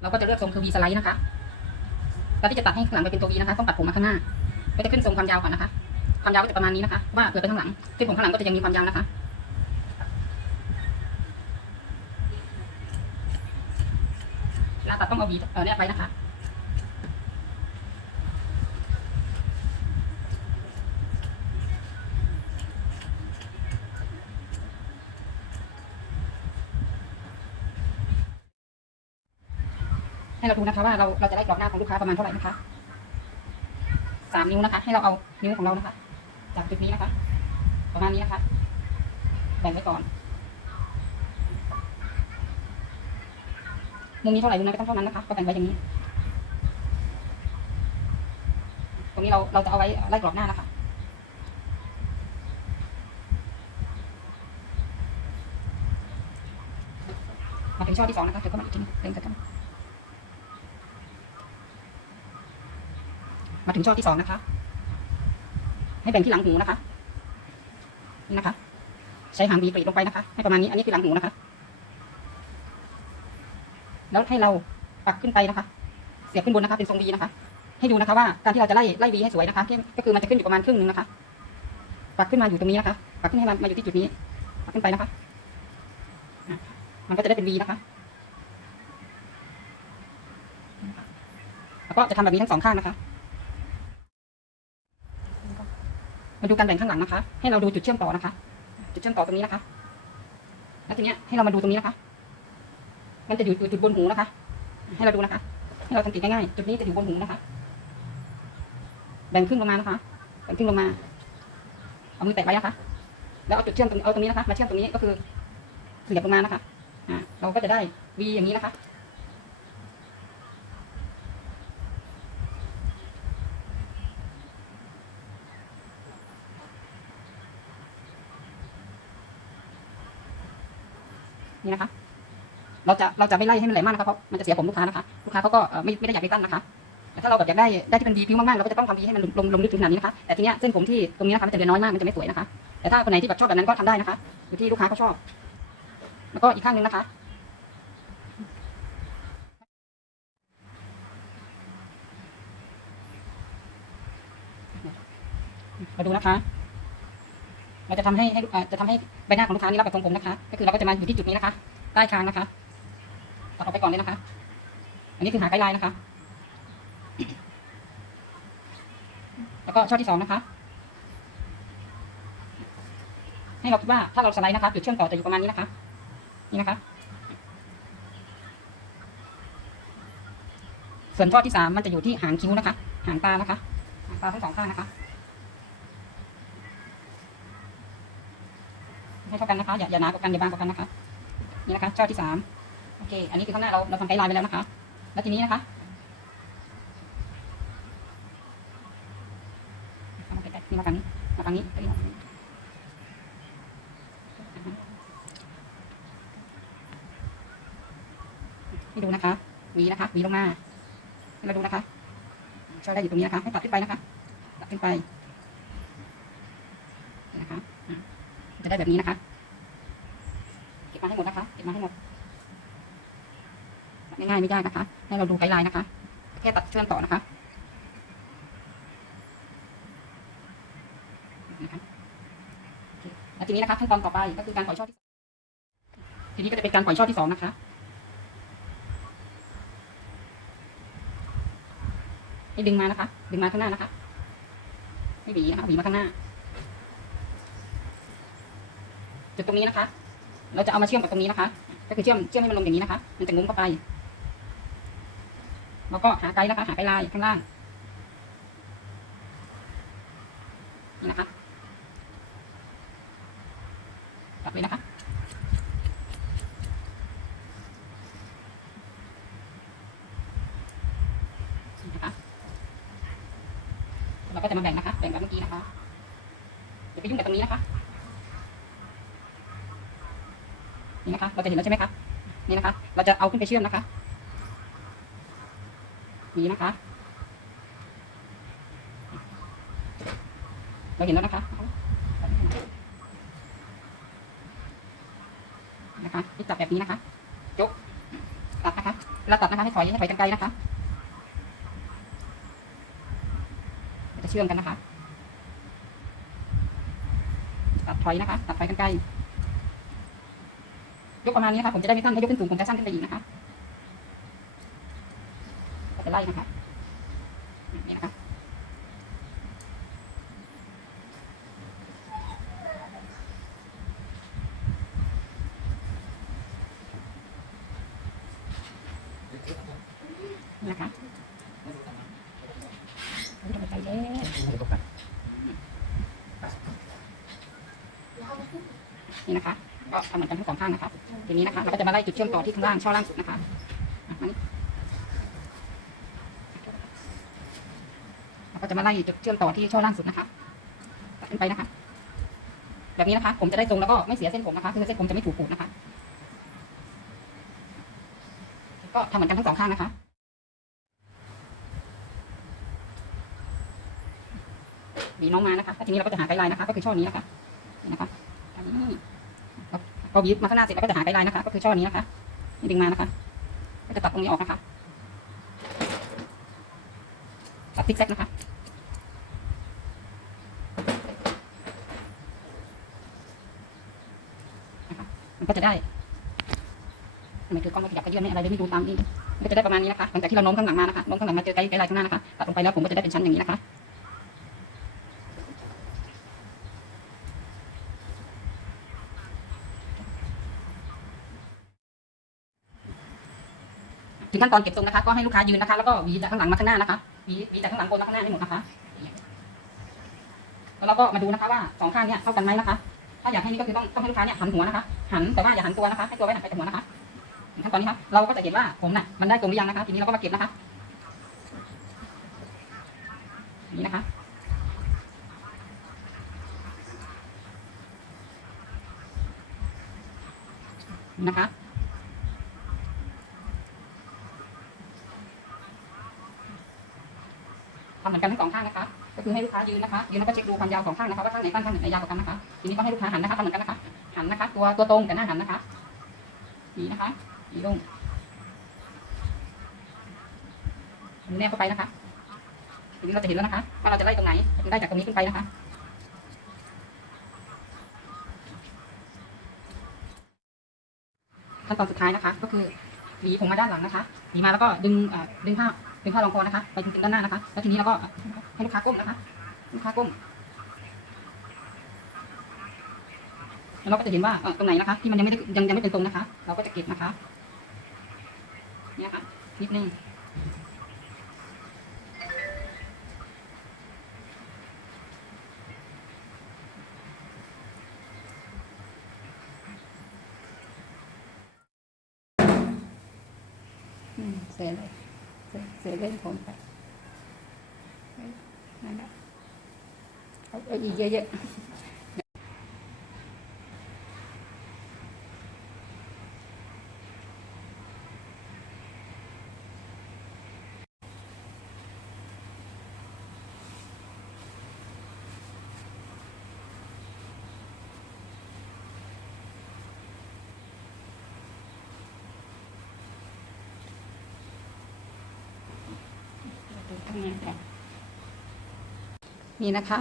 เราก็จะเลือกทรงคือ V สไลด์นะคะแล้วที่จะตัดให้ข้างหลังไปเป็นตัว V นะคะต้องตัดผมมาข้างหน้าก็จะขึ้นทรงความยาวก่อนนะคะ ความยาวก็จะประมาณนี้นะคะ ว่าเกิดไปข้างหลังขึ้นผมข้างหลังก็จะยังมีความยาวนะคะเราตัดต้องเอา V เออเนี่ยไปนะคะ ให้เราดูนะคะว่าเราเราจะได้กรอบหน้าของลูกค้าประมาณเท่าไหร่นะคะสามนิ้วนะคะ ให้เราเอานิ้วของเรานะคะ จากจุดนี้นะคะ ประมาณนี้นะคะ แบ่งไว้ก่อน มุมนี้เท่าไหร่มุมนั้นก็ต้องเท่านั้นนะคะ ก็แบ่งไว้อย่างนี้ ตรงนี้เราเราจะเอาไว้ไล่กรอบหน้านะคะมาถึงช่อที่สองนะคะเดี๋ยวก็มาอีกทีนึงเร่งกัน มาถึงช่อที่สองนะคะ ให้แบ่งที่หลังหูนะคะนี่นะคะ ใช้หางบีกรีดลงไปนะคะ ให้ประมาณนี้ อันนี้คือหลังหูนะคะ แล้วให้เราปักขึ้นไปนะคะ เสียบขึ้นบนนะคะ เป็นทรงวีนะคะ ให้ดูนะคะว่าการที่เราจะไล่ไล่วีให้สวยนะคะก็คือมันจะขึ้นอยู่ประมาณครึ่งหนึงนะคะ ปักขึ้นมาอยู่ตรงนี้นะคะ ปักขึ้นให้มันมาอยู่ที่จุดนี้ ปักขึ้นไปนะคะ มันก็จะได้เป็นวีนะคะแล้วก็จะทำแบบนี้ทั้งสองข้างนะคะ มาดูการแบ่งข้างหลังนะคะ ให้เราดูจุดเชื่อมต่อนะคะ จุดเชื่อมต่อตรงนี้นะคะ แล้วทีเนี้ยให้เรามาดูตรงนี้นะคะ มันจะอยู่จุดบนหูนะคะ ให้เราดูนะคะ ให้เราสังเกตง่ายๆ จุดนี้จะอยู่บนหูนะคะ แบ่งครึ่งลงมานะคะ แบ่งครึ่งลงมา เอามือแตะไว้นะคะ แล้วเอาจุดเชื่อมตรงเอาตรงนี้นะคะ มาเชื่อมตรงนี้ก็คือเสียบลงมานะคะ อ่า เราก็จะได้วีอย่างนี้นะคะ นี่นะคะ เราจะเราจะไม่ไล่ให้มันแหลมมากนะคะเพราะมันจะเสียผมลูกค้านะคะลูกค้าเขาก็ไม่ไม่ได้อยากไปตั้นนะคะแต่ถ้าเราแบบอยากได้ได้ที่เป็นดีพิ้วมากๆเราก็จะต้องทำดีให้มันลงลงลึกถึงขนาดนี้นะคะแต่ทีเนี้ยเส้นผมที่ตรงนี้นะคะมันจะเหลือน้อยมากมันจะไม่สวยนะคะ แต่ถ้าคนไหนที่แบบชอบแบบนั้นก็ทำได้นะคะอยู่ที่ลูกค้าเขาชอบ แล้วก็อีกข้างหนึงนะคะมาดูนะคะ เราจะทำให้ให้จะทำให้ใบหน้าของลูกค้านี่รับแบบทรงผมนะคะ ก็คือเราก็จะมาอยู่ที่จุดนี้นะคะใต้คางนะคะตัดออกไปก่อนเลยนะคะ อันนี้คือหาไกด์ไลน์นะคะ แล้วก็ช่อที่สองนะคะ ให้เราคิดว่าถ้าเราสไลด์นะคะจุดเชื่อมต่อจะอยู่ประมาณนี้นะคะ นี่นะคะ ส่วนช่อที่สามมันจะอยู่ที่หางคิ้วนะคะ หางตานะคะ หางตาทั้งสองข้างนะคะ ให้เท่ากันนะคะ อย่าอย่าหนากว่ากันอย่าบางกว่ากันนะคะ นี่นะคะช่อที่สามโอเค อันนี้คือข้างหน้าเราเราทำไกด์ไลน์ไปแล้วนะคะ แล้วทีนี้นะคะมาใกล้ๆนี่มาฝั่งนี้มาฝั่งนี้เอ้ยมางนี้ให้ดูนะคะหวีนะคะหวีลงมาให้เราดูนะคะช่อได้อยู่ตรงนี้นะคะ ให้ตัดขึ้นไปนะคะ ตัดขึ้นไปนี่นะคะอะ จะได้แบบนี้นะคะ เก็บมาให้หมดนะคะ เก็บมาให้หมด ง่ายๆไม่ยากนะคะ ให้เราดูไกด์ไลน์นะคะ แค่ตัดเชื่อมต่อนะคะแล้วทีนี้นะคะขั้นตอนต่อไปก็คือการปล่อยช่อที่ทีนี้ก็จะเป็นการปล่อยช่อที่สองนะคะให้ดึงมานะคะ ดึงมาข้างหน้านะคะให้หวีนะคะหวีมาข้างหน้า จุดตรงนี้นะคะ เราจะเอามาเชื่อมกับตรงนี้นะคะ ก็คือเชื่อมเชื่อมให้มันลงอย่างนี้นะคะ มันจะงุ้มเข้าไป แล้วก็หาไกด์นะคะ หาไกด์ไลน์ข้างล่าง นี่นะคะตัดเลยนะคะนี่นะคะเราก็จะมาแบ่งนะคะ แบ่งแบบเมื่อกี้นะคะอย่าไปยุ่งกับตรงนี้นะคะ นี่นะคะ เราจะเห็นแล้วใช่ไหมคะ นี่นะคะ เราจะเอาขึ้นไปเชื่อมนะคะ นี่นะคะ เราเห็นแล้วนะคะ นะคะที่จับแบบนี้นะคะยกตัดนะคะเวลาตัดนะคะให้ถอยให้ถอยกันไกลนะคะ จะเชื่อมกันนะคะ ตัดถอยนะคะ ตัดถอยกันไกล ยกประมาณนี้นะคะผมจะได้ไม่สั้นถ้ายกขึ้นสูงผมจะสั้นขึ้นไปอีกนะคะก็จะไล่นะคะนี่นะคะนะคะไมใจเย็นนี่นะคะ ก็ทำเหมือนกันทั้งสองข้างนะคะ ทีนี้นะคะเราก็จะมาไล่จุดเชื่อมต่อที่ข้างล่างช่อล่างสุดนะคะเราก็จะมาไล่จุดเชื่อมต่อที่ช่อล่างสุดนะคะตัดขึ้นไปนะคะ แบบนี้นะคะผมจะได้ตรงแล้วก็ไม่เสียเส้นผมนะคะคือเส้นผมจะไม่ถูกขูดนะคะ ก็ทำเหมือนกันทั้งสองข้างนะคะหวีน้องมานะคะแล้วทีนี้เราก็จะหาไกด์ไลน์นะคะ ก็คือช่อนี้นะคะนี่นะคะอันนี้ พอหวีมาข้างหน้าเสร็จเราก็จะหาไกด์ไลน์นะคะ ก็คือช่อนี้นะคะนี่ดึงมานะคะ ก็จะตัดตรงนี้ออกนะคะ ตัดซิกแซกนะคะนะคะมันก็จะได้ทำไมถือกล้องมาขยับกระเยื่อนไม่อะไรเลยไม่ดูตามนี่มันก็จะได้ประมาณนี้นะคะ หลังจากที่เราโน้มข้างหลังมานะคะโน้มข้างหลังมาเจอไกด์ไกด์ไลน์ข้างหน้านะคะ ตัดลงไปแล้วผมก็จะได้เป็นชั้นอย่างนี้นะคะ ถึงขั้นตอนเก็บทรงนะคะ ก็ให้ลูกค้ายืนนะคะ แล้วก็หวีจากข้างหลังมาข้างหน้านะคะหวีหวีจากข้างหลังบนมาข้างหน้าให้หมดนะคะแล้วเราก็มาดูนะคะว่าสองข้างเนี้ยเท่ากันไหมนะคะ ถ้าอยากให้นี่ก็คือต้องต้องให้ลูกค้าเนี่ยหันหัวนะคะ หันแต่ว่าอย่าหันตัวนะคะ ให้ตัวไว้หันไปกับหัวนะคะถึงขั้นตอนนี้ครับเราก็จะเห็นว่าผมน่ะมันได้ตรงหรือยังนะคะ ทีนี้เราก็มาเก็บนะคะ นี่นะคะนะคะ ทำเหมือนกันทั้งสองข้างนะคะ ก็คือให้ลูกค้ายืนนะคะ ยืนแล้วก็เช็คดูความยาวสองข้างนะคะว่าข้างไหนสั้นข้างไหนยาวกว่ากันนะคะ ทีนี้ก็ให้ลูกค้าหันนะคะทำเหมือนกันนะคะ หันนะคะ ตัวตัวตรงแต่หน้าหันนะคะนี่นะคะนี่ลงแนบเข้าไปนะคะ ทีนี้เราจะเห็นแล้วนะคะว่าเราจะไล่ตรงไหนได้จากตรงนี้ขึ้นไปนะคะขั้นตอนสุดท้ายนะคะ ก็คือหวีผมมาด้านหลังนะคะหวีมาแล้วก็ดึงเออดึงผ้า ดึงผ้ารองคอนะคะ ไปถึงด้านหน้านะคะ แล้วทีนี้เราก็ให้ลูกค้าก้มนะคะ ลูกค้าก้มแล้วเราก็จะเห็นว่าตรงไหนนะคะ ที่มันยังไม่ยังยังไม่เป็นตรงนะคะ เราก็จะเก็บนะคะ เนี่ยค่ะนิดนึงอืมเสร็จเลย เสียเล่นผมไปนั่นแหละเอาเอาอีกเยอะๆ ดูข้างในค่ะ นี่นะคะ